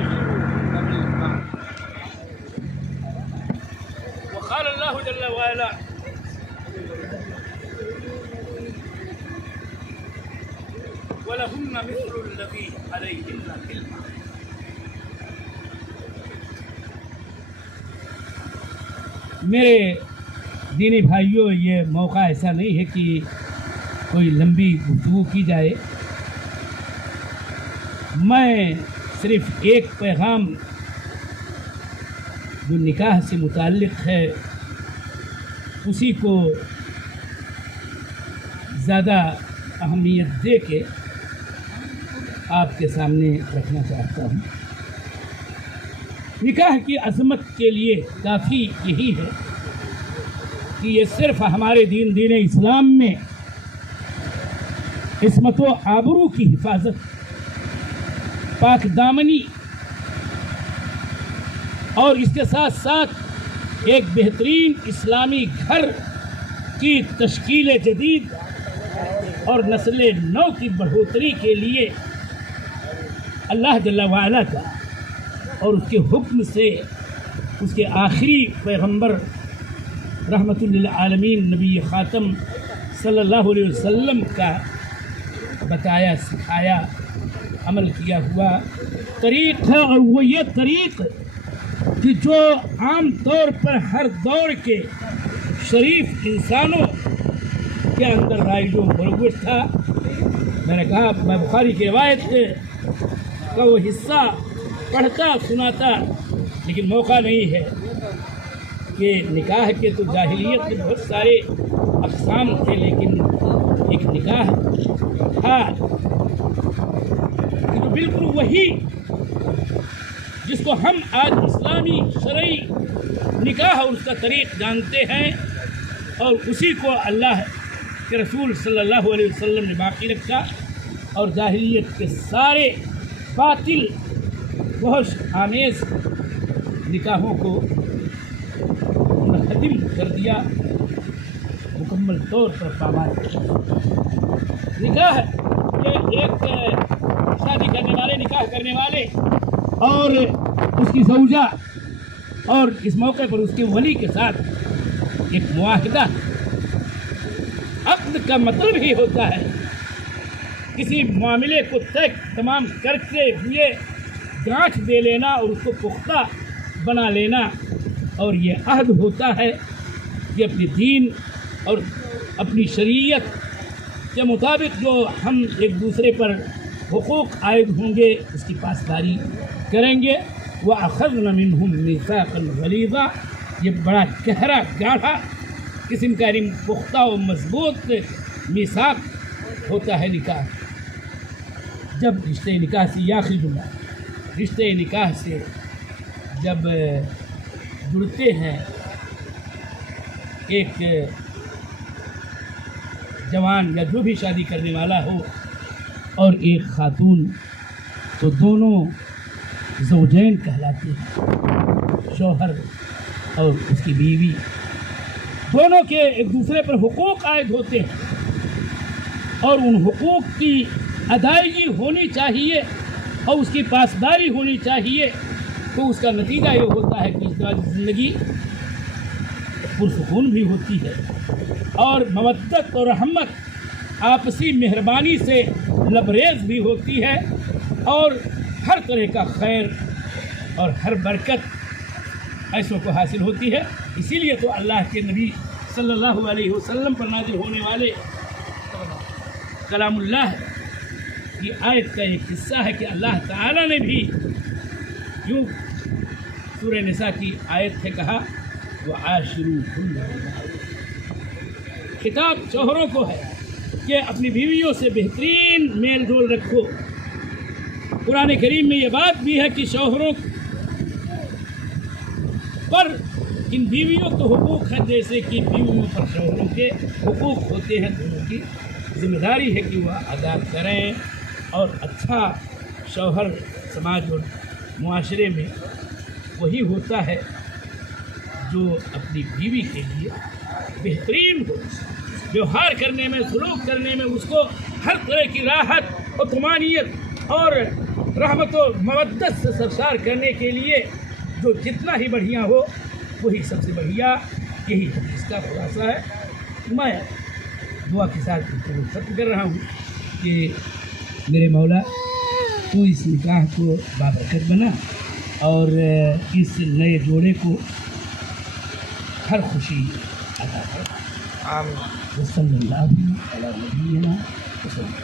وعاشروهن بالمعروف وقال الله جل وعلا وَلَهُنَّ مِثْلُ الَّذِي عَلَيْهِنَّ بِالْمَعْرُوفِ. میرے دینی بھائیوں، یہ موقع ایسا نہیں ہے کہ کوئی لمبی گفتگو کی جائے. میں صرف ایک پیغام جو نکاح سے متعلق ہے اسی کو زیادہ اہمیت دے کے آپ کے سامنے رکھنا چاہتا ہوں. نکاح کی عظمت کے لیے کافی یہی ہے کہ یہ صرف ہمارے دین اسلام میں عصمت و آبرو کی حفاظت، پاک دامنی اور اس کے ساتھ ساتھ ایک بہترین اسلامی گھر کی تشکیل جدید اور نسل نو کی بڑھوتری کے لیے اللہ جل وعلا کا اور اس کے حکم سے اس کے آخری پیغمبر رحمت للعالمین نبی خاتم صلی اللہ علیہ وسلم کا بتایا سکھایا عمل کیا ہوا طریق ہے. اور وہ یہ طریق کہ جو عام طور پر ہر دور کے شریف انسانوں کے اندر رائج و مروج تھا. میں نے کہا میں بخاری کی روایت کا وہ حصہ پڑھتا سناتا، لیکن موقع نہیں ہے کہ نکاح کے تو جاہلیت کے بہت سارے اقسام تھے، لیکن ایک نکاح تھا کہ بالکل وہی جس کو ہم آج اسلامی شرعی نکاح اور اس کا طریق جانتے ہیں، اور اسی کو اللہ کے رسول صلی اللہ علیہ وسلم نے باقی رکھا اور جاہلیت کے سارے باطل بہش آمیز نکاحوں کو منہدم کر دیا، مکمل طور پر پامال کر دیا. نکاح یہ ایک شادی کرنے والے، نکاح کرنے والے اور اس کی زوجہ اور اس موقع پر اس کے ولی کے ساتھ ایک معاہدہ. عقد کا مطلب ہی ہوتا ہے کسی معاملے کو طے تمام کرتے ہوئے گانٹھ دے لینا اور اس کو پختہ بنا لینا، اور یہ عہد ہوتا ہے کہ اپنے دین اور اپنی شریعت کے مطابق جو ہم ایک دوسرے پر حقوق عائد ہوں گے اس کی پاسداری کریں گے. وَأَخَذْنَ مِنْهُمْ مِيثَاقًا غَلِيظًا، یہ بڑا گہرا گاڑھا قسم کا پختہ و مضبوط میثاق ہوتا ہے نکاح. جب رشتے نکاح سے رشتے نکاح سے جب جڑتے ہیں ایک جوان یا جو بھی شادی کرنے والا ہو اور ایک خاتون، تو دونوں زوجین کہلاتے ہیں. شوہر اور اس کی بیوی دونوں کے ایک دوسرے پر حقوق عائد ہوتے ہیں، اور ان حقوق کی ادائیگی ہونی چاہیے اور اس کی پاسداری ہونی چاہیے. تو اس کا نتیجہ یہ ہوتا ہے کہ ازدواجی زندگی پرسکون بھی ہوتی ہے اور مودت اور رحمت آپسی مہربانی سے لبریز بھی ہوتی ہے، اور ہر طرح کا خیر اور ہر برکت ایسوں کو حاصل ہوتی ہے. اسی لیے تو اللہ کے نبی صلی اللہ علیہ وسلم پر نازل ہونے والے کلام اللہ کی آیت کا ایک حصہ ہے کہ اللہ تعالیٰ نے بھی یوں سورہ نساء کی آیت سے کہا وَعَاشِرُوهُنَّ بِالْمَعْرُوفِ. خطاب شوہروں کو ہے کہ اپنی بیویوں سے بہترین میل جول رکھو. قرآن کریم میں یہ بات بھی ہے کہ شوہروں پر ان بیویوں کے حقوق ہیں جیسے کہ بیویوں پر شوہروں کے حقوق ہوتے ہیں. دونوں کی ذمہ داری ہے کہ وہ ادا کریں، اور اچھا شوہر سماج اور معاشرے میں وہی ہوتا ہے جو اپنی بیوی کے لیے بہترین ہو. ویوہار کرنے میں، سلوک کرنے میں اس کو ہر طرح کی راحت اور طمانینت اور رحمت و مودت سے سرشار کرنے کے لیے جو جتنا ہی بڑھیا ہو وہی سب سے بڑھیا. یہی حدیث کا خلاصہ ہے. میں دعا کے ساتھ ختم کر رہا ہوں کہ میرے مولا تو اس نکاح کو بابرکت بنا اور اس نئے جوڑے کو ہر خوشی عطا کر. آمین. صلی اللہ علیہ وسلم.